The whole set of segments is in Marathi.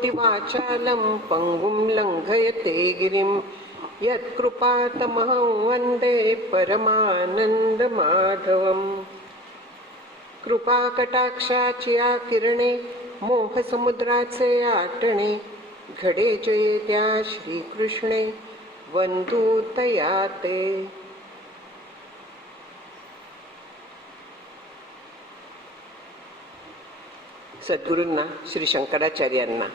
करोति वाचालं पङ्गुं लङ्घयते गिरिं। यत्कृपातमहं वन्दे परमानन्दमाधवम्। कृपाकटाक्षाच्या किरणे मोहसमुद्राचे आटणे घडे जये त्या श्रीकृष्णे वन्दूतया ते सद्गुरूंना श्री शंकराचार्यांना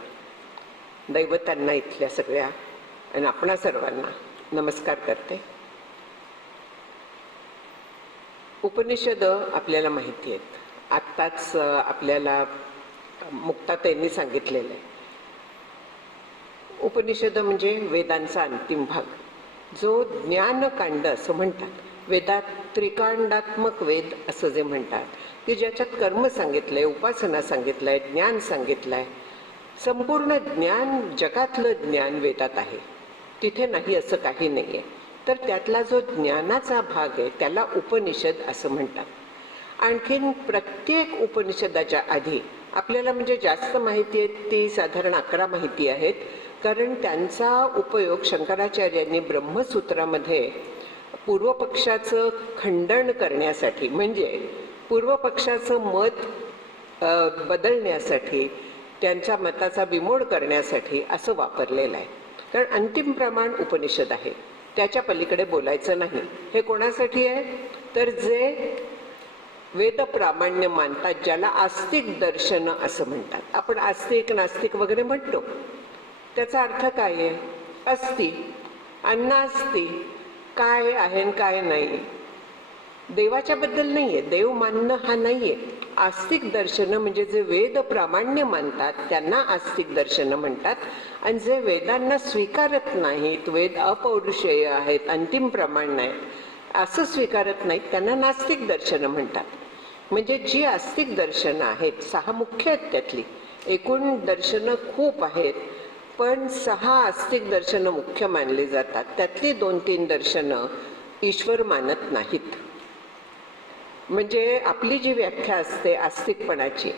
दैवतांना इथल्या सगळ्या आणि आपणा सर्वांना नमस्कार करते. उपनिषद आपल्याला माहिती आहेत. आत्ताच आपल्याला मुक्ताताईंनी सांगितलेलं आहे. उपनिषद म्हणजे वेदांचा अंतिम भाग. जो ज्ञानकांड असं म्हणतात. वेदात त्रिकांडात्मक वेद असं जे म्हणतात. की ज्याच्यात कर्म सांगितलंय उपासना सांगितलंय ज्ञान सांगितलंय संपूर्ण ज्ञान जगातलं ज्ञान वेदात आहे. तिथे नाही असं काही नाही आहे तर त्यातला जो ज्ञानाचा भाग आहे त्याला उपनिषद असं म्हणतात. आणखीन प्रत्येक उपनिषदाच्या आधी आपल्याला म्हणजे जास्त माहिती आहेत ती साधारण अकरा माहिती आहेत. कारण त्यांचा उपयोग शंकराचार्यांनी ब्रह्मसूत्रामध्ये पूर्वपक्षाचं खंडन करण्यासाठी म्हणजे पूर्वपक्षाचं मत बदलण्यासाठी त्यांच्या मताचा विमोड करण्यासाठी असं वापरलेलं आहे. कारण अंतिम प्रमाण उपनिषद आहे. त्याच्या पलीकडे बोलायचं नाही. हे कोणासाठी आहे? तर जे वेद प्रामाण्य मानतात ज्याला आस्तिक दर्शन असं म्हणतात. आपण आस्तिक नास्तिक वगैरे म्हणतो. त्याचा अर्थ काय आहे? अस्ति अन्नास्ती काय आहे आणि काय नाही. देवाच्या बद्दल नाहीये. देव मानणं हा नाहीये. आस्तिक दर्शनं म्हणजे जे वेद प्रामाण्य मानतात त्यांना आस्तिक दर्शनं म्हणतात. आणि जे वेदांना स्वीकारत नाहीत वेद अपौरुषेय आहेत अंतिम प्रमाण नाही असं स्वीकारत नाहीत त्यांना नास्तिक दर्शनं म्हणतात. म्हणजे जी आस्तिक दर्शनं आहेत सहा मुख्य आहेत त्यातली. एकूण दर्शनं खूप आहेत पण सहा आस्तिक दर्शनं मुख्य मानली जातात. त्यातली दोन तीन दर्शनं ईश्वर मानत नाहीत. म्हणजे आपली जी व्याख्या असते आस्तिकपणाची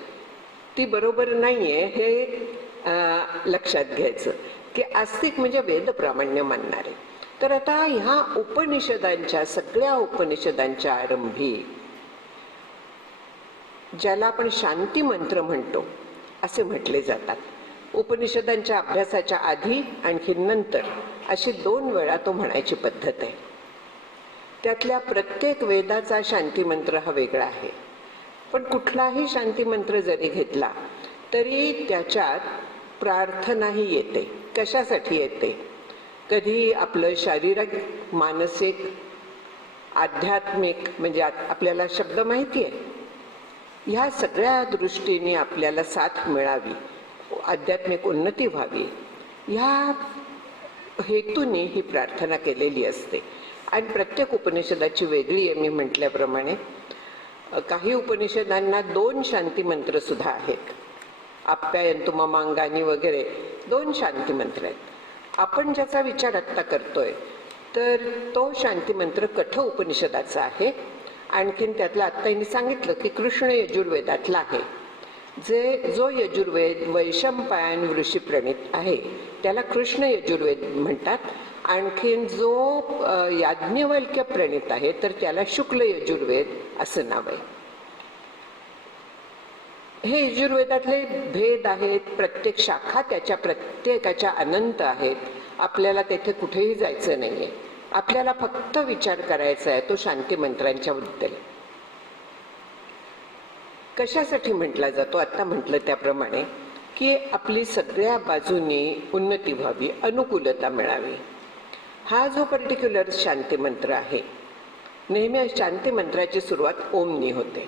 ती बरोबर नाही आहे हे लक्षात घ्यायचं. की आस्तिक म्हणजे वेदप्रामाण्य मानणारे. तर आता ह्या उपनिषदांच्या सगळ्या उपनिषदांच्या आरंभी ज्याला आपण शांती मंत्र म्हणतो असे म्हटले जातात. उपनिषदांच्या अभ्यासाच्या आधी आणखी नंतर अशी दोन वेळा तो म्हणायची पद्धत आहे. त्यातल्या प्रत्येक वेदाचा शांतीमंत्र हा वेगळा आहे. पण कुठलाही शांतीमंत्र जरी घेतला तरी त्याच्यात प्रार्थनाही येते. कशासाठी येते? कधी आपलं शारीरिक मानसिक आध्यात्मिक म्हणजे आपल्याला शब्द माहिती आहे? ह्या सगळ्या दृष्टीने आपल्याला साथ मिळावी आध्यात्मिक उन्नती व्हावी. ह्या हेतूने ही प्रार्थना केलेली असते. आणि प्रत्येक उपनिषदाची वेगळी आहे मी म्हटल्याप्रमाणे. काही उपनिषदांना दोन शांती मंत्र सुद्धा आहेत. आप्यायंतुमा ममांगानी वगैरे दोन शांती मंत्र आहेत. आपण ज्याचा विचार आत्ता करतोय तर तो शांती मंत्र कठ उपनिषदाचा आहे. आणखीन त्यातलं आत्ता यांनी सांगितलं की कृष्ण यजुर्वेदातला आहे. जे जो यजुर्वेद वैशंपायन ऋषीप्रणित आहे त्याला कृष्ण यजुर्वेद म्हणतात. आणखीन जो याज्ञवल्क्य प्रणित आहे तर त्याला शुक्ल यजुर्वेद असं नाव आहे. हे यजुर्वेदातले भेद आहेत प्रत्येक शाखा त्याच्या प्रत्येकाच्या अनंत आहेत आपल्याला तेथे कुठेही जायचं नाहीये. आपल्याला फक्त विचार करायचा आहे तो शांती मंत्रांच्या बद्दल. कशासाठी म्हटला जातो? आता म्हटलं त्याप्रमाणे की आपली सगळ्या बाजूनी उन्नती व्हावी अनुकूलता मिळावी. हा जो पर्टिक्युलर शांती मंत्र आहे नेहमी शांती मंत्राची सुरुवात ओमनी होते.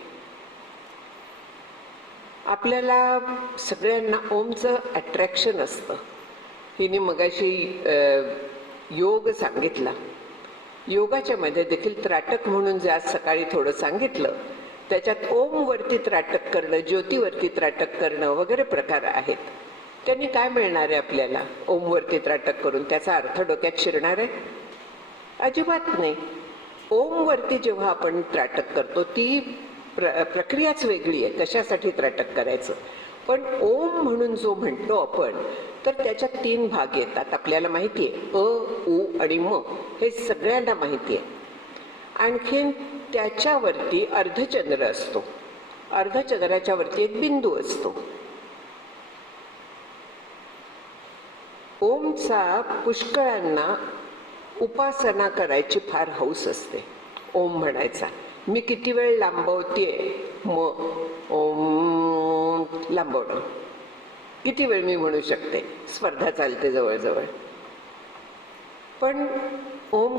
आपल्याला सगळ्यांना ओमचं अट्रॅक्शन असतं. हिने मगाशी योग सांगितला. योगाच्या मध्ये देखील त्राटक म्हणून जे आज सकाळी थोडं सांगितलं त्याच्यात ओमवरती त्राटक करणं ज्योतीवरती त्राटक करणं वगैरे प्रकार आहेत. त्यांनी काय मिळणार आहे आपल्याला? ओमवरती त्राटक करून त्याचा अर्थ डोक्यात शिरणार आहे? अजिबात नाही. ओमवरती जेव्हा आपण त्राटक करतो ती प्र प्रक्रियाच वेगळी आहे. कशासाठी त्राटक करायचं? पण ओम म्हणून जो म्हणतो आपण तर त्याच्यात तीन भाग येतात. आपल्याला माहिती आहे. अ उ आणि म हे सगळ्यांना माहिती आहे. आणखीन त्याच्यावरती अर्धचंद्र असतो. अर्धचंद्राच्या वरती एक बिंदू असतो. ओमचा पुष्कळांना उपासना करायची फार हौस असते. ओम म्हणायचा. मी किती वेळ लांबवतेय? म ओम लांबवणं. किती वेळ मी म्हणू शकते? स्पर्धा चालते जवळजवळ. पण ओम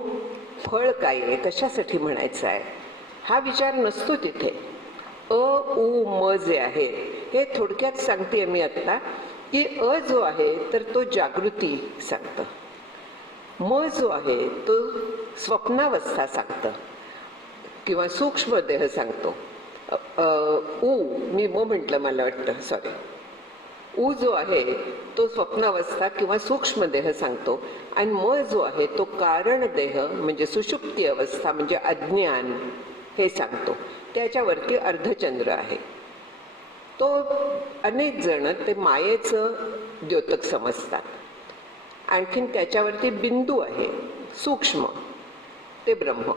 फळ काय आहे? कशासाठी म्हणायचं आहे? हा विचार नसतो तिथे. अ उ म जे आहे हे थोडक्यात सांगते मी आत्ता की अ जो आहे तर तो जागृती सांगतं. म जो आहे तो स्वप्नावस्था सांगतं. किंवा सूक्ष्म देह सांगतो. ऊ उ मी म म्हटलं मला वाटतं सॉरी उ जो आहे तो स्वप्नावस्था किंवा सूक्ष्म देह सांगतो. आणि म जो आहे तो कारण देह म्हणजे सुषुप्ती अवस्था म्हणजे अज्ञान हे सांगतो. त्याच्यावरती अर्धचंद्र आहे. तो अनेक जण ते मायेचं द्योतक समजतात. आणखीन त्याच्यावरती बिंदू आहे सूक्ष्म ते ब्रह्म.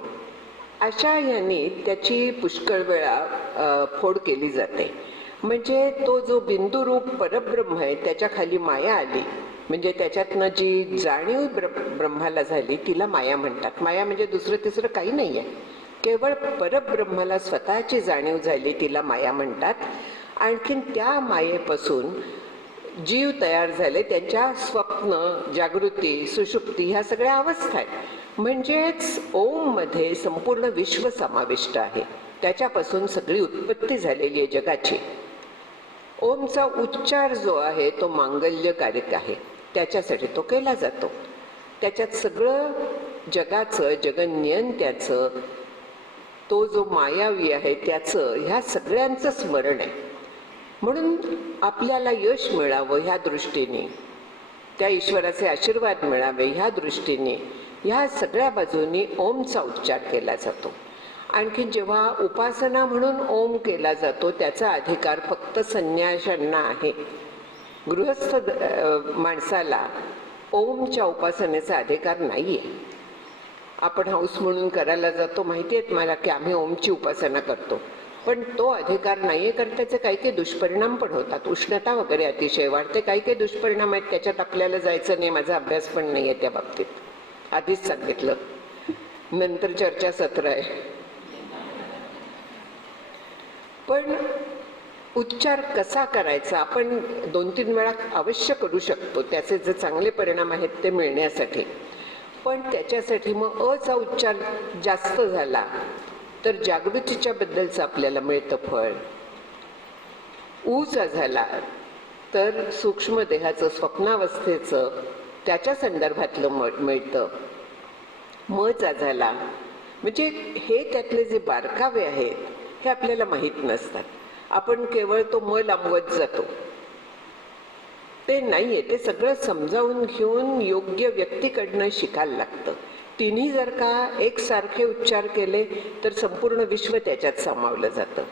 अशा यांनी त्याची पुष्कळ वेळा फोड केली जाते. म्हणजे तो जो बिंदू रूप परब्रह्म आहे त्याच्याखाली माया आली. म्हणजे त्याच्यातनं जी जाणीव ब्र ब्रह्माला झाली तिला माया म्हणतात. माया म्हणजे दुसरं तिसरं काही नाही आहे केवळ परब्रह्माला स्वतःची जाणीव झाली तिला माया म्हणतात. आणखीन त्या मायेपासून जीव तयार झाले त्यांच्या स्वप्न जागृती सुषुप्ती ह्या सगळ्या अवस्था आहेत. म्हणजेच ओममध्ये संपूर्ण विश्व समाविष्ट आहे. त्याच्यापासून सगळी उत्पत्ती झालेली आहे जगाची. ओमचा उच्चार जो आहे तो मांगल्यकारक आहे. त्याच्यासाठी तो केला जातो. त्याच्यात सगळं जगाचं जगन्यंत्याचं तो जो मायावी आहे त्याचं ह्या सगळ्यांचं स्मरण आहे. म्हणून आपल्याला यश मिळावं ह्या दृष्टीने. त्या ईश्वराचे आशीर्वाद मिळावे ह्या दृष्टीने. ह्या सगळ्या बाजूनी ओमचा उच्चार केला जातो. आणखी जेव्हा उपासना म्हणून ओम केला जातो त्याचा अधिकार फक्त संन्याशांना आहे. गृहस्थ माणसाला ओमच्या उपासनेचा अधिकार नाही आहे आपण हौस म्हणून करायला जातो माहिती आहेत मला की आम्ही ओमची उपासना करतो. पण तो अधिकार नाहीये कारण त्याचे काही काही दुष्परिणाम पण होतात. उष्णता वगैरे अतिशय वाढते. काही काही दुष्परिणाम आहेत त्याच्यात आपल्याला जायचं नाही. माझा अभ्यास पण नाही आहे त्या बाबतीत. आधीच सांगितलं. नंतर चर्चा सत्र आहे. पण उच्चार कसा करायचा? आपण दोन तीन वेळा अवश्य करू शकतो. त्याचे जे चांगले परिणाम आहेत ते मिळण्यासाठी. पण त्याच्यासाठी मग अचा उच्चार जास्त झाला. तर जागृतीच्या बद्दलचं आपल्याला मिळतं फळ. ऊचा झाला तर सूक्ष्म देहाचं स्वप्नावस्थेचं त्याच्या संदर्भातलं म- मिळतं. मचा झाला म्हणजे हे त्यातले जे बारकावे आहेत हे आपल्याला माहीत नसतात. आपण केवळ तो म लांबवत जातो. ते नाहीये ते सगळं समजावून घेऊन योग्य व्यक्तीकडनं शिकायला लागतं. तिन्ही जर का एकसारखे उच्चार केले तर संपूर्ण विश्व त्याच्यात सामावलं जातं.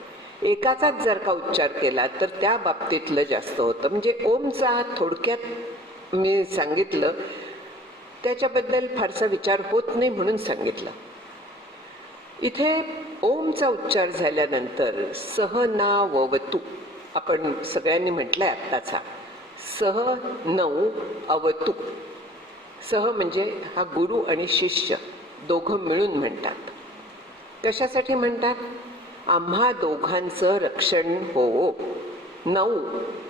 एकाचाच जर का उच्चार केला तर त्या बाबतीतलं जास्त होतं. म्हणजे ओमचा थोडक्यात मी सांगितलं त्याच्याबद्दल फारसा विचार होत नाही म्हणून सांगितलं. इथे ओमचा उच्चार झाल्यानंतर सहना ववतू आपण सगळ्यांनी म्हटलंय आत्ताचा. सह नऊ अवतुक सह म्हणजे हा गुरु आणि शिष्य दोघं मिळून म्हणतात. कशासाठी म्हणतात? आम्हा दोघांचं रक्षण हो. नऊ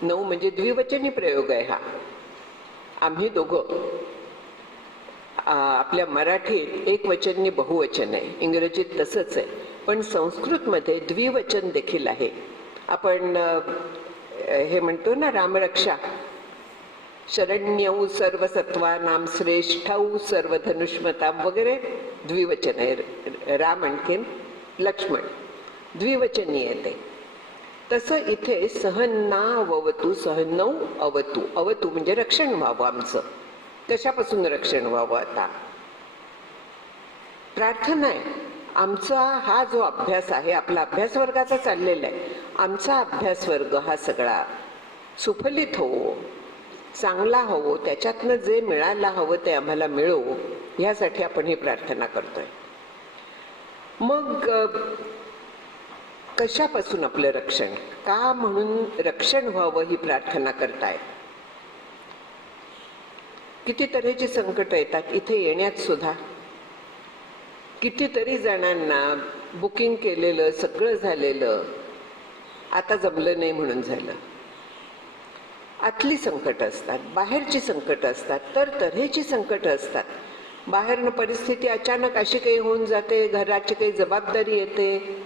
नऊ म्हणजे द्विवचनी प्रयोग आहे हा. आम्ही दोघं. आपल्या मराठीत एक वचननी बहुवचन आहे. इंग्रजीत तसंच आहे. पण संस्कृतमध्ये द्विवचन देखील आहे. आपण हे म्हणतो ना रामरक्षा. शरण्यौ सर्व सत्वानाम श्रेष्ठौ सर्व धनुष्मताम वगैरे द्विवचन आहे राम आणखीन लक्ष्मण द्विवचनी येते तसं इथे सहन्ना ववतू सहनौ अवतू। अवतू म्हणजे रक्षण व्हावं आमचं। कशापासून रक्षण व्हावं आता? प्रार्थना आहे. आमचा हा जो अभ्यास आहे आपला अभ्यास वर्गाचा चाललेला आहे. आमचा अभ्यास वर्ग हा सगळा सुफलित होवो चांगला हवो त्याच्यातनं जे मिळायला हवं ते आम्हाला मिळो ह्यासाठी आपण ही प्रार्थना करतोय. मग कशापासून आपलं रक्षण? का म्हणून रक्षण व्हावं ही प्रार्थना करताय? किती तऱ्हेची संकट येतात इथे येण्यात सुद्धा. कितीतरी जणांना बुकिंग केलेलं सगळं झालेलं आता जमलं नाही म्हणून झालं. आतली संकट असतात बाहेरची संकट असतात तर तऱ्हेची संकट असतात. बाहेरनं परिस्थिती अचानक अशी काही होऊन जाते घराची काही जबाबदारी येते.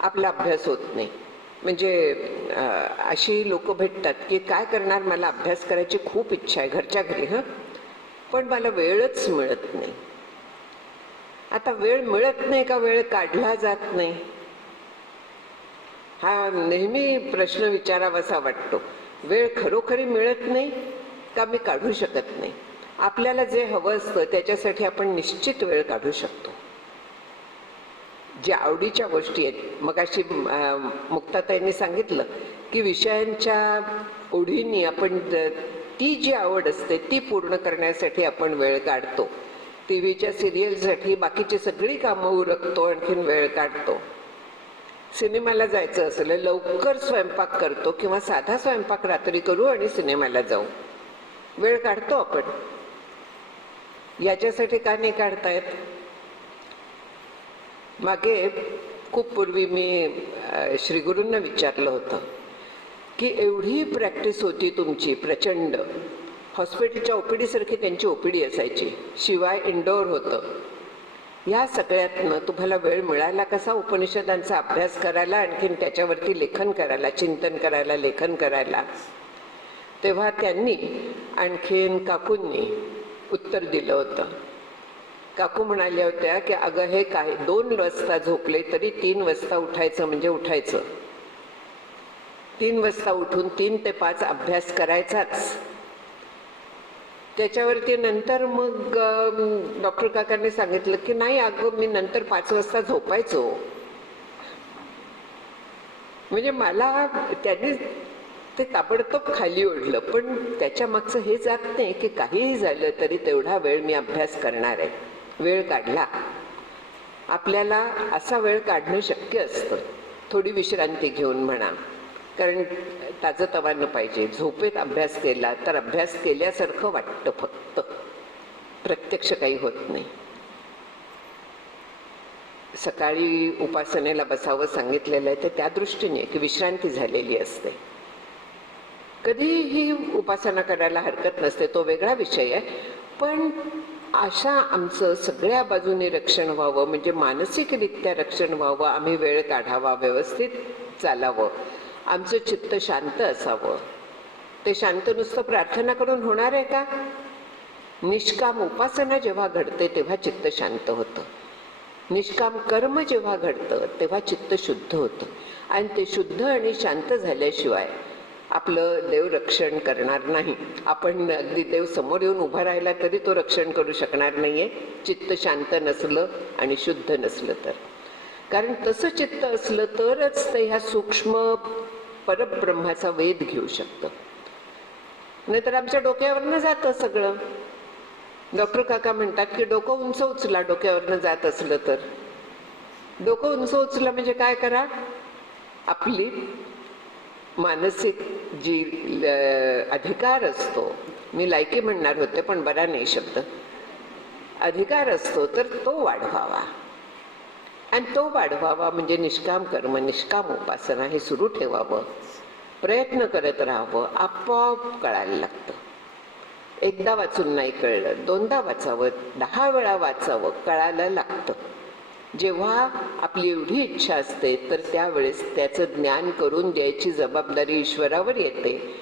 आपला अभ्यास होत नाही. म्हणजे अशी लोक भेटतात की काय करणार मला अभ्यास करायची खूप इच्छा आहे घरच्या घरी हं? पण मला वेळच मिळत नाही. आता वेळ मिळत नाही का? वेळ काढला जात नाही. हा नेहमी प्रश्न विचारावासा वाटतो. वेळ खरोखरी मिळत नाही का मी काढू शकत नाही? आपल्याला जे हवं असतं त्याच्यासाठी आपण निश्चित वेळ काढू शकतो. ज्या आवडीच्या गोष्टी आहेत. मग अशी मुक्ताताईंनी सांगितलं की विषयांच्या ओढीनी आपण ती जी आवड असते ती पूर्ण करण्यासाठी आपण वेळ काढतो. टी व्हीच्या सिरियलसाठी बाकीची सगळी कामं उरकतो आणखीन वेळ काढतो. सिनेमाला जायचं असलं लवकर स्वयंपाक करतो किंवा साधा स्वयंपाक रात्री करू आणि सिनेमाला जाऊ. वेळ काढतो आपण. याच्यासाठी का नाही काढतायत मागे खूप पूर्वी मी श्रीगुरूंना विचारलं होतं की एवढी प्रॅक्टिस होती तुमची प्रचंड. हॉस्पिटलच्या ओपीडीसारखी त्यांची ओपीडी असायची. शिवाय इंडोर होतं. या सगळ्यातनं तुम्हाला वेळ मिळाला कसा उपनिषदांचा अभ्यास करायला आणखीन त्याच्यावरती लेखन करायला चिंतन करायला लेखन करायला? तेव्हा त्यांनी आणखीन काकूंनी उत्तर दिलं होतं. काकू म्हणाल्या होत्या की अगं हे काय दोन वाजता झोपले तरी तीन वाजता उठायचं म्हणजे उठायचं. तीन वाजता उठून तीन ते पाच अभ्यास करायचाच. त्याच्यावरती नंतर मग डॉक्टर काकांनी सांगितलं की नाही अगं मी नंतर पाच वाजता झोपायचो. म्हणजे मला त्यांनी ते ताबडतोब खाली ओढलं पण त्याच्या मागचं हे जात नाही की काहीही झालं तरी तेवढा वेळ मी अभ्यास करणार आहे. वेळ काढला. आपल्याला असा वेळ काढणं शक्य असतं. थोडी विश्रांती घेऊन म्हणा. कारण ताजं तवानं पाहिजे. झोपेत अभ्यास केला तर अभ्यास केल्यासारखं वाटतं फक्त. प्रत्यक्ष काही होत नाही. सकाळी उपासनेला बसावं सांगितलेलं आहे तर त्या दृष्टीने की विश्रांती झालेली असते. कधीही उपासना करायला हरकत नसते तो वेगळा विषय आहे. पण अशा आमचं सगळ्या बाजूने रक्षण व्हावं म्हणजे मानसिकरित्या रक्षण व्हावं आम्ही वेळ काढावा व्यवस्थित चालावं. आमचं चित्त शांत असावं. ते शांत नुसतं प्रार्थना करून होणार आहे का? निष्काम उपासना जेव्हा घडते तेव्हा चित्त शांत होतं. निष्काम कर्म जेव्हा घडतं तेव्हा चित्त शुद्ध होतं. आणि ते शुद्ध आणि शांत झाल्याशिवाय आपलं देव रक्षण करणार नाही. आपण अगदी देव समोर येऊन उभा राहिला तरी तो रक्षण करू शकणार नाहीये. चित्त शांत नसलं आणि शुद्ध नसलं तर. कारण तसं चित्त असलं तरच ते ह्या सूक्ष्म परब्रह्माचा वेध घेऊ शकतं. नाहीतर आमच्या डोक्यावरनं जातं सगळं. डॉक्टर काका म्हणतात की डोकं उंच उचला डोक्यावरनं जात असलं तर. डोकं उंच उचला म्हणजे काय करा? आपली मानसिक जी ल- अधिकार असतो. मी लायकी म्हणणार होते पण बरा नाही शब्द. अधिकार असतो तर तो वाढवावा. आणि तो वाढवावा म्हणजे निष्काम कर्म निष्काम उपासना हे सुरू ठेवावं. प्रयत्न करत राहावं. आपोआप कळायला लागतं. एकदा वाचून नाही कळलं दोनदा वाचावं दहा वेळा वाचावं कळायला लागतं. जेव्हा आपली एवढी इच्छा असते तर त्यावेळेस त्याचं ज्ञान करून द्यायची जबाबदारी ईश्वरावर येते.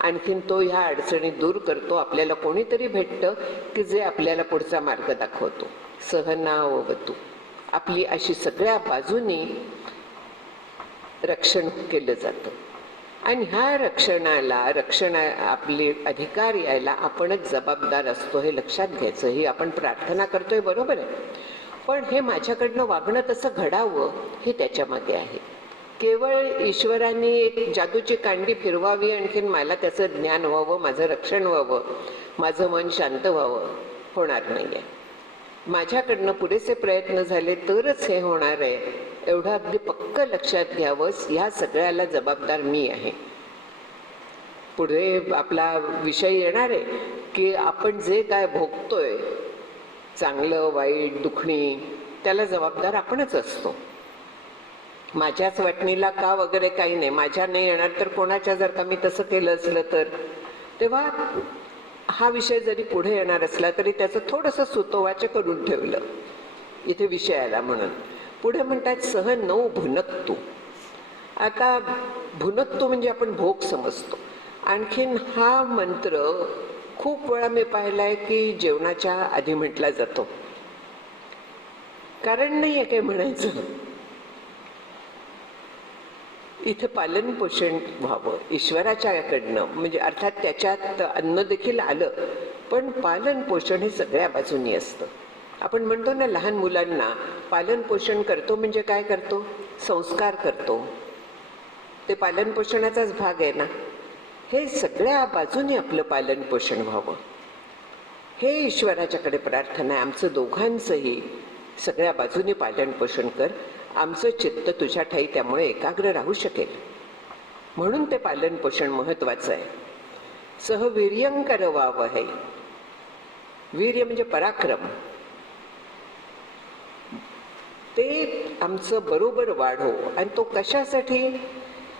आणखीन तो ह्या अडचणी दूर करतो आपल्याला कोणीतरी भेटतं की जे आपल्याला पुढचा मार्ग दाखवतो. सहनावतू आपली अशी सगळ्या बाजूनी रक्षण केलं जातं. आणि ह्या रक्षणाला रक्षणा आपले अधिकार यायला आपणच जबाबदार असतो हे लक्षात घ्यायचं. ही आपण प्रार्थना करतोय बरोबर आहे? पण हे माझ्याकडनं वागणं तसं घडावं हे त्याच्यामागे आहे. केवळ ईश्वराने एक जादूची कांडी फिरवावी आणखीन मला त्याचं ज्ञान व्हावं माझं रक्षण व्हावं माझं मन शांत व्हावं होणार नाही आहे माझ्याकडनं पुरेसे प्रयत्न झाले तरच हे होणार आहे. एवढं अगदी पक्क लक्षात घ्यावंस ह्या सगळ्याला जबाबदार मी आहे. पुढे आपला विषय येणार आहे की आपण जे काय भोगतोय चांगलं वाईट दुखणी त्याला जबाबदार आपणच असतो. माझ्याच वाटणीला का वगैरे काही नाही. माझ्या नाही येणार तर कोणाच्या? जर का मी तसं केलं असलं तर. तेव्हा हा विषय जरी पुढे येणार असला तरी त्याचं थोडंसं सुतोवाच करून ठेवलं. इथे विषय आला म्हणून. पुढे म्हणतात सह नऊ भुनकतू आता भुनकतो म्हणजे आपण भोग समजतो. आणखीन हा मंत्र खूप वेळा मी पाहिलाय की जेवणाच्या आधी म्हटला जातो. कारण नाही आहे काय म्हणायचं. इथं पालनपोषण व्हावं ईश्वराच्याकडनं म्हणजे अर्थात त्याच्यात अन्न देखील आलं पण पालनपोषण हे सगळ्या बाजूनी असतं. आपण म्हणतो ना लहान मुलांना पालनपोषण करतो म्हणजे काय करतो? संस्कार करतो. ते पालनपोषणाचाच भाग आहे ना. हे सगळ्या बाजूने आपलं पालनपोषण व्हावं. हे ईश्वराच्याकडे प्रार्थना आहे. आमचं दोघांचंही सगळ्या बाजूने पालनपोषण कर. आमचं चित्त तुझ्या ठाई त्यामुळे एकाग्र राहू शकेल. म्हणून ते पालन पोषण महत्वाचं आहे. सहवीर्यंकर व्हावं आहे वीर्य म्हणजे पराक्रम. ते आमचं बरोबर वाढो. आणि तो कशासाठी?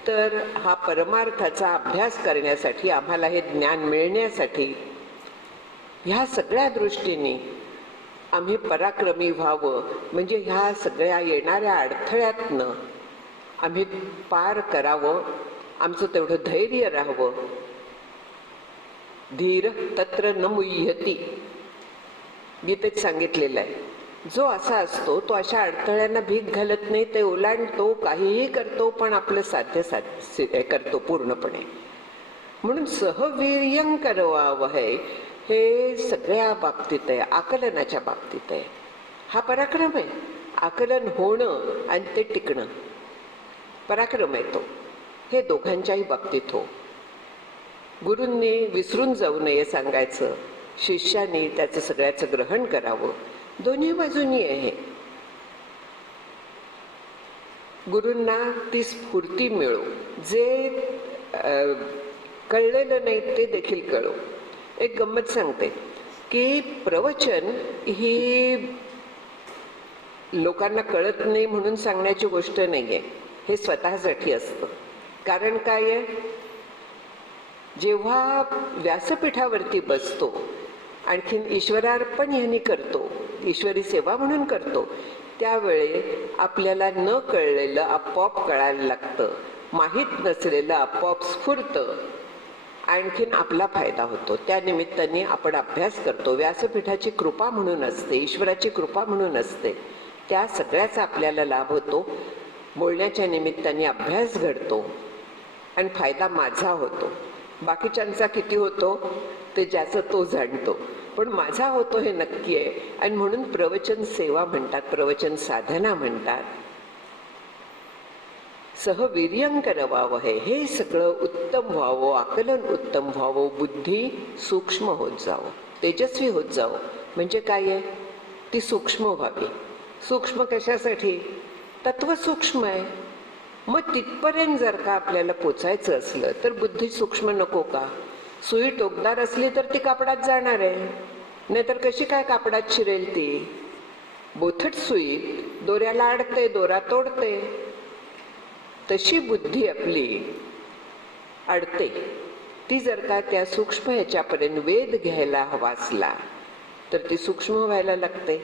तर हा परमार्थाचा अभ्यास करण्यासाठी आम्हाला हे ज्ञान मिळण्यासाठी. ह्या सगळ्या दृष्टीने आम्ही पराक्रमी व्हावं. म्हणजे ह्या सगळ्या येणाऱ्या अडथळ्यातनं आम्ही पार करावं. आमचं तेवढं धैर्य राहावं. धीर तत्र न मुह्यती. गीतेत सांगितलेलं आहे. जो असा असतो तो अशा अडथळ्यांना भीक घालत नाही. ते ओलांडतो काहीही करतो पण आपलं साध्य साध्य करतो पूर्णपणे. म्हणून सहवीर्यं करवावं आहे हे सगळ्या बाबतीत आहे आकलनाच्या बाबतीत आहे. हा पराक्रम आहे. आकलन होणं आणि ते टिकणं. पराक्रम आहे तो. हे दोघांच्याही बाबतीत हो. गुरूंनी विसरून जाऊ नये सांगायचं. शिष्याने त्याचं सगळ्याचं ग्रहण करावं. दोन्ही बाजूनी आहे. गुरूंना ती स्फूर्ती मिळो. जे कळलेलं नाही ते देखील कळो. एक गंमत सांगते की प्रवचन ही लोकांना कळत नाही म्हणून सांगण्याची गोष्ट नाही आहे हे स्वतःसाठी असतं. कारण काय आहे? जेव्हा व्यासपीठावरती बसतो आणखीन ईश्वरार्पण ह्यांनी करतो ईश्वरी सेवा म्हणून करतो त्यावेळी आपल्याला न कळलेलं आपोआप कळायला लागतं. माहीत नसलेलं आपोआप स्फुरतं. आणखीन आपला फायदा होतो. त्या निमित्ताने आपण अभ्यास करतो. व्यासपीठाची कृपा म्हणून असते ईश्वराची कृपा म्हणून असते. त्या सगळ्याचा आपल्याला लाभ होतो. बोलण्याच्या निमित्ताने अभ्यास घडतो आणि फायदा माझा होतो. बाकीच्यांचा किती होतो ते ज्याचं तो जाणतो. पण माझा होतो हे नक्की आहे. आणि म्हणून प्रवचन सेवा म्हणतात प्रवचन साधना म्हणतात. सहवीर्यंकर व्हावं हे हे सगळं उत्तम व्हावं आकलन उत्तम व्हावं बुद्धी सूक्ष्म होत जावं तेजस्वी होत जावं. म्हणजे काय आहे? ती सूक्ष्म व्हावी. सूक्ष्म कशासाठी? तत्व सूक्ष्म आहे. मग तिथपर्यंत जर का आपल्याला पोचायचं असलं तर बुद्धी सूक्ष्म नको का? सुई टोकदार असली तर ती कापडात जाणार आहे. नाहीतर कशी काय कापडात शिरेल ती? बोथट सुईत दोऱ्याला अडते दोरा तोडते तशी बुद्धी आपली अडते. ती जर का त्या सूक्ष्म ह्याच्यापर्यंत वेध घ्यायला हवा असला तर ती सूक्ष्म व्हायला लागते.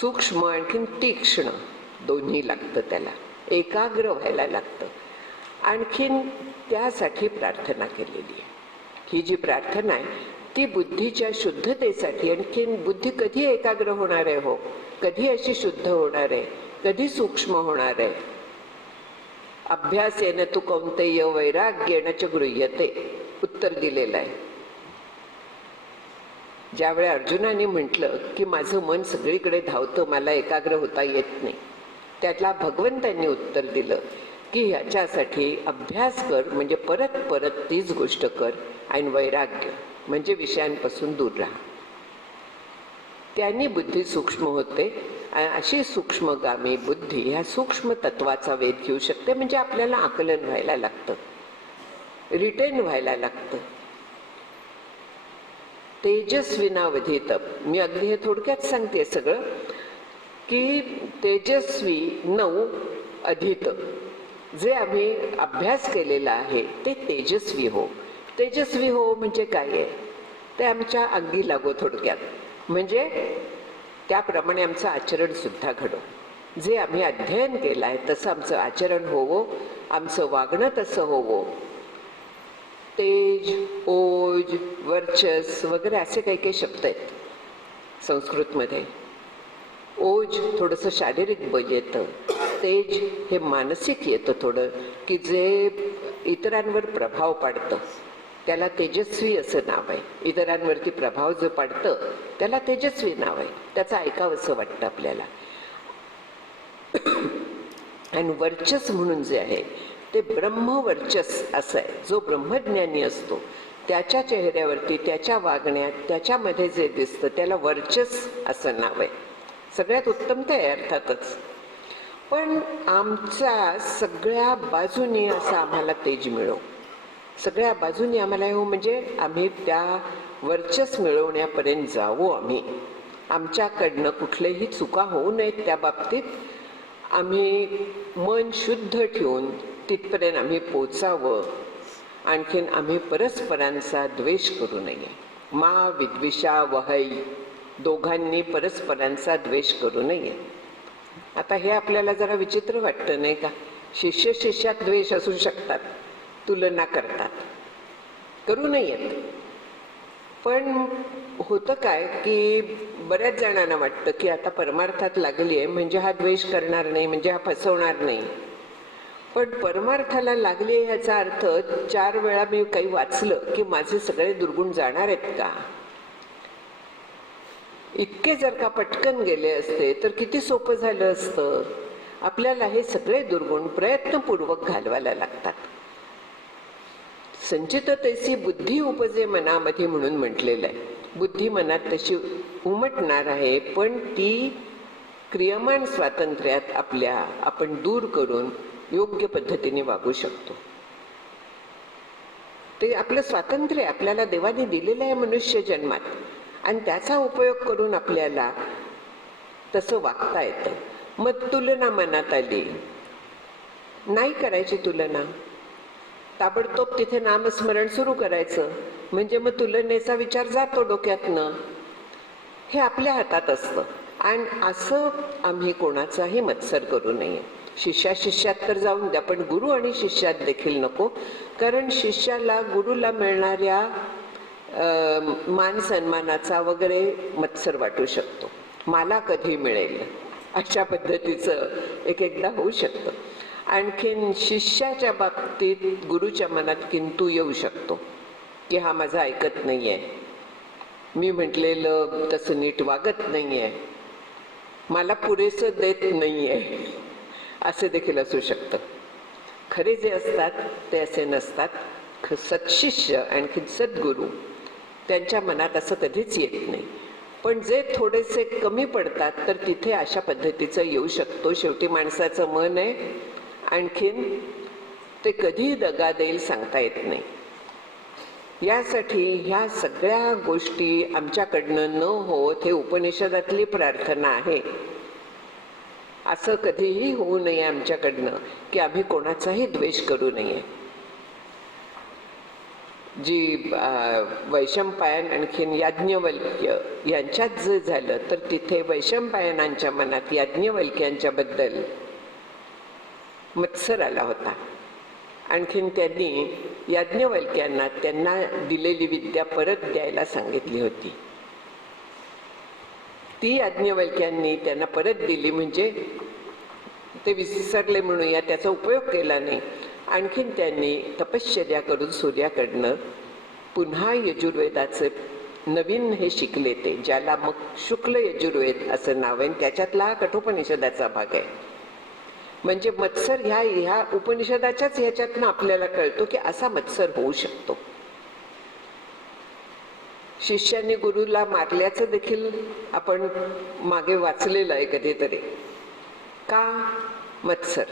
सूक्ष्म आणखीन तीक्ष्ण दोन्ही लागतं त्याला. एकाग्र व्हायला लागतं. आणखीन त्यासाठी प्रार्थना केलेली आहे. ही जी प्रार्थना आहे ती बुद्धीच्या शुद्धतेसाठी आणखीन बुद्धी कधी एकाग्र होणार आहे हो? कधी अशी शुद्ध होणार आहे? कधी सूक्ष्म होणार आहे? अभ्यास येणं तू कौंतय वैराग्य येण्याच्या गृह्यते उत्तर दिलेलं आहे. ज्यावेळी अर्जुनाने म्हटलं की माझं मन सगळीकडे धावतं मला एकाग्र होता येत नाही. त्याला भगवंतांनी उत्तर दिलं की ह्याच्यासाठी अभ्यास कर म्हणजे परत परत तीच गोष्ट कर आणि वैराग्य म्हणजे विषयांपासून दूर राहा. त्यांनी बुद्धी सूक्ष्म होते. अशी सूक्ष्मगामी बुद्धी ह्या सूक्ष्म तत्वाचा वेध घेऊ शकते. म्हणजे आपल्याला आकलन व्हायला लागतं. रिटेन व्हायला लागतं. तेजस्विनावधी तप मी अगदी हे थोडक्यात सांगते सगळं की तेजस्वी नऊ अधित जे आम्ही अभ्यास केलेला आहे ते तेजस्वी हो. तेजस्वी हो म्हणजे काय आहे? ते आमच्या अंगी लागो थोडक्यात. म्हणजे त्याप्रमाणे आमचं आचरण सुद्धा घडो. जे आम्ही अध्ययन केलं आहे तसं आमचं आचरण होवो आमचं वागणं तसं होवो. तेज ओज वर्चस वगैरे असे काही काही शब्द आहेत संस्कृतमध्ये. ओज थोडंसं शारीरिक बल येतं. तेज हे मानसिक येतं थोडं की जे इतरांवर प्रभाव पाडतं. त्याला तेजस्वी असं नाव आहे. इतरांवरती प्रभाव जो पडतं त्याला तेजस्वी नाव आहे. त्याचं ऐकावं असं वाटतं आपल्याला. आणि वर्चस म्हणून जे आहे ते ब्रह्मवर्चस असं आहे. जो ब्रह्मज्ञानी असतो त्याच्या चेहऱ्यावरती त्याच्या वागण्यात त्याच्यामध्ये जे दिसतं त्याला वर्चस असं नाव आहे. सगळ्यात उत्तम ते आहे अर्थातच. पण आमचा सगळ्या बाजूनी असं आम्हाला तेज मिळो. सगळ्या बाजूनी आम्हाला येऊ म्हणजे आम्ही त्या वर्चस मिळवण्यापर्यंत जावो आम्ही. आमच्याकडनं कुठलेही चुका होऊ नयेत त्या बाबतीत आम्ही मन शुद्ध ठेवून तिथपर्यंत आम्ही पोचावं. आणखीन आम्ही परस्परांचा द्वेष करू नये. मा विद्विषा वहई दोघांनी परस्परांचा द्वेष करू नये. आता हे आपल्याला जरा विचित्र वाटतं नाही का? शिष्य शिष्यात द्वेष असू शकतात. तुलना करतात. करू नयेत. पण होतं काय की बऱ्याच जणांना वाटतं की आता परमार्थात लागली आहे म्हणजे हा द्वेष करणार नाही म्हणजे हा फसवणार नाही. पण परमार्थाला लागली आहे याचा अर्थ चार वेळा मी काही वाचलं की माझे सगळे दुर्गुण जाणार आहेत का? इतके जर का पटकन गेले असते तर किती सोपं झालं असतं. आपल्याला हे सगळे दुर्गुण प्रयत्नपूर्वक घालवायला लागतात. संचित तैसी बुद्धी उपजे मनामध्ये म्हणून म्हटलेलं आहे. बुद्धी मनात तशी उमटणार आहे पण ती क्रियमान स्वातंत्र्यात आपल्या आपण दूर करून योग्य पद्धतीने वागू शकतो. ते आपलं स्वातंत्र्य आपल्याला देवाने दिलेलं आहे मनुष्य जन्मात. आणि त्याचा उपयोग करून आपल्याला तसं वागता येतं. मग तुलना मनात आली. नाही करायची तुलना. ताबडतोब तिथे नामस्मरण सुरू करायचं. म्हणजे मग तुलनेचा विचार जातो डोक्यातनं. हे आपल्या हातात असतं. आणि असं आम्ही कोणाचाही मत्सर करू नये. शिष्या शिष्यात तर जाऊन द्या पण गुरु आणि शिष्यात देखील नको. कारण शिष्याला गुरुला मिळणाऱ्या मान सन्मानाचा वगैरे मत्सर वाटू शकतो. मला कधी मिळेल? अशा पद्धतीचं एक एकदा होऊ शकतं. आणखीन शिष्याच्या बाबतीत गुरुच्या मनात किंतू येऊ शकतो की हा माझा ऐकत नाही आहे मी म्हटलेलं तसं नीट वागत नाही आहे मला पुरेसं देत नाही आहे असे देखील असू शकतं. खरे जे असतात ते असे नसतात. ख- सत्शिष्य आणखी सद्गुरू त्यांच्या मनात असं कधीच येत नाही. पण जे थोडेसे कमी पडतात तर तिथे अशा पद्धतीचं येऊ शकतो. शेवटी माणसाचं मन आहे आणखीन ते कधी दगा देईल सांगता येत नाही. यासाठी ह्या सगळ्या गोष्टी आमच्याकडनं न होत हे उपनिषदातली प्रार्थना आहे. असं कधीही होऊ नये आमच्याकडनं की आम्ही कोणाचाही द्वेष करू नये. जी वैशंपायन आणखीन याज्ञवल्क्य यांच्यात जे झालं तर तिथे वैशंपायनांच्या मनात याज्ञवल्क्यांच्याबद्दल मत्सर आला होता. आणखीन त्यांनी याज्ञवल्क्यांना त्यांना दिलेली विद्या परत द्यायला सांगितली होती. ती याज्ञवल्क्यांनी त्यांना परत दिली म्हणजे ते विसरले म्हणूया त्याचा उपयोग केला नाही. आणखीन त्यांनी तपश्चर्या करून सूर्याकडनं पुन्हा यजुर्वेदाचे नवीन हे शिकले ते ज्याला मग शुक्ल यजुर्वेद असं नाव आहे आणि त्याच्यातला हा कठोपनिषदाचा भाग आहे. म्हणजे मत्सर ह्या ह्या उपनिषदाच्याच ह्याच्यातनं आपल्याला कळतो की असा मत्सर होऊ शकतो. शिष्याने गुरुला मारल्याचं देखील आपण मागे वाचलेलं आहे कधीतरी. का? मत्सर.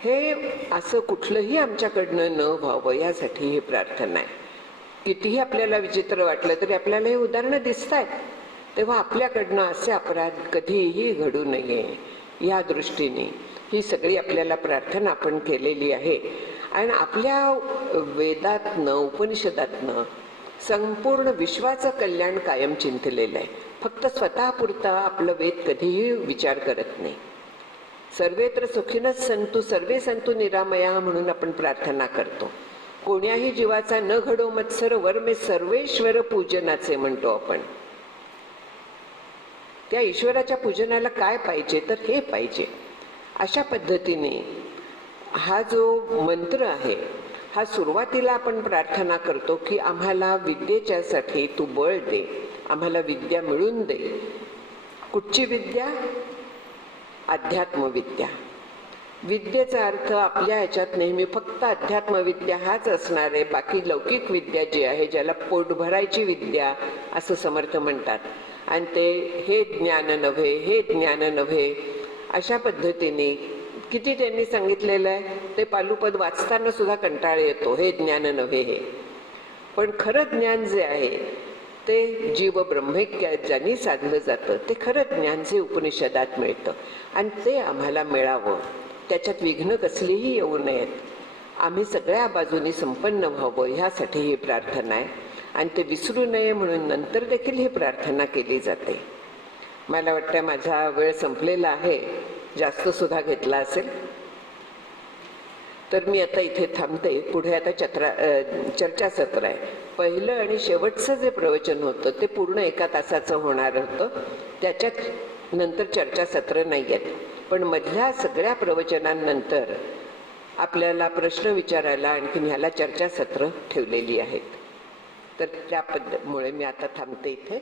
हे असं कुठलंही आमच्याकडनं न व्हावं यासाठी ही प्रार्थना आहे. कितीही आपल्याला विचित्र वाटलं तरी आपल्याला हे उदाहरणं दिसत आहेत तेव्हा आपल्याकडनं असे अपराध कधीही घडू नये या दृष्टीने. ही सगळी आपल्याला प्रार्थना आपण केलेली आहे. आणि आपल्या वेदातनं उपनिषदातनं संपूर्ण विश्वाचं कल्याण कायम चिंतलेलं आहे. फक्त स्वतःपुरता आपलं वेद कधीही विचार करत नाही. सर्वेत्र सुखीनच संतू सर्वे संतू निरामया म्हणून आपण प्रार्थना करतो. कोण्याही जीवाचा न घडो मत्सर वर्मे सर्वेश्वर पूजनाचे म्हणतो आपण. त्या ईश्वराच्या पूजनाला काय पाहिजे? तर हे पाहिजे. अशा पद्धतीने हा जो मंत्र आहे हा सुरुवातीला आपण प्रार्थना करतो की आम्हाला विद्येच्यासाठी तू बळ दे आम्हाला विद्या मिळून दे. कुठची विद्या? अध्यात्मविद्या. विद्येचा अर्थ आपल्या ह्याच्यात नेहमी फक्त अध्यात्मविद्या हाच असणार आहे बाकी लौकिक विद्या जी आहे ज्याला पोट भरायची विद्या असं समर्थ म्हणतात. आणि ते हे ज्ञान नव्हे हे ज्ञान नव्हे अशा पद्धतीने किती त्यांनी सांगितलेलं आहे ते पालुपद वाचताना सुद्धा कंटाळ येतो. हे ज्ञान नव्हे हे. पण खरं ज्ञान जे आहे ते जीव ब्रह्मैक्या ज्यांनी साधलं जातं. ते खरं ज्ञान जे उपनिषदात मिळतं. आणि ते आम्हाला मिळावं. त्याच्यात विघ्न कसलीही येऊ नयेत. आम्ही सगळ्या बाजूनी संपन्न व्हावं ह्यासाठी ही प्रार्थना आहे. आणि ते विसरू नये म्हणून नंतर देखील ही प्रार्थना केली जाते. मला वाटतं माझा वेळ संपलेला आहे. जास्त सुद्धा घेतला असेल. तर मी आता इथे थांबते. पुढे आता चत्रा चर्चासत्र आहे. पहिलं आणि शेवटचं जे प्रवचन होतं ते पूर्ण एका तासाचं होणार होतं. त्याच्यात नंतर चर्चासत्र नाही आहेत पण मधल्या सगळ्या प्रवचनांनंतर आपल्याला प्रश्न विचारायला आणखीन ह्याला चर्चासत्र ठेवलेली आहेत. तर त्या पद्धमुळे मी आता थांबते इथे.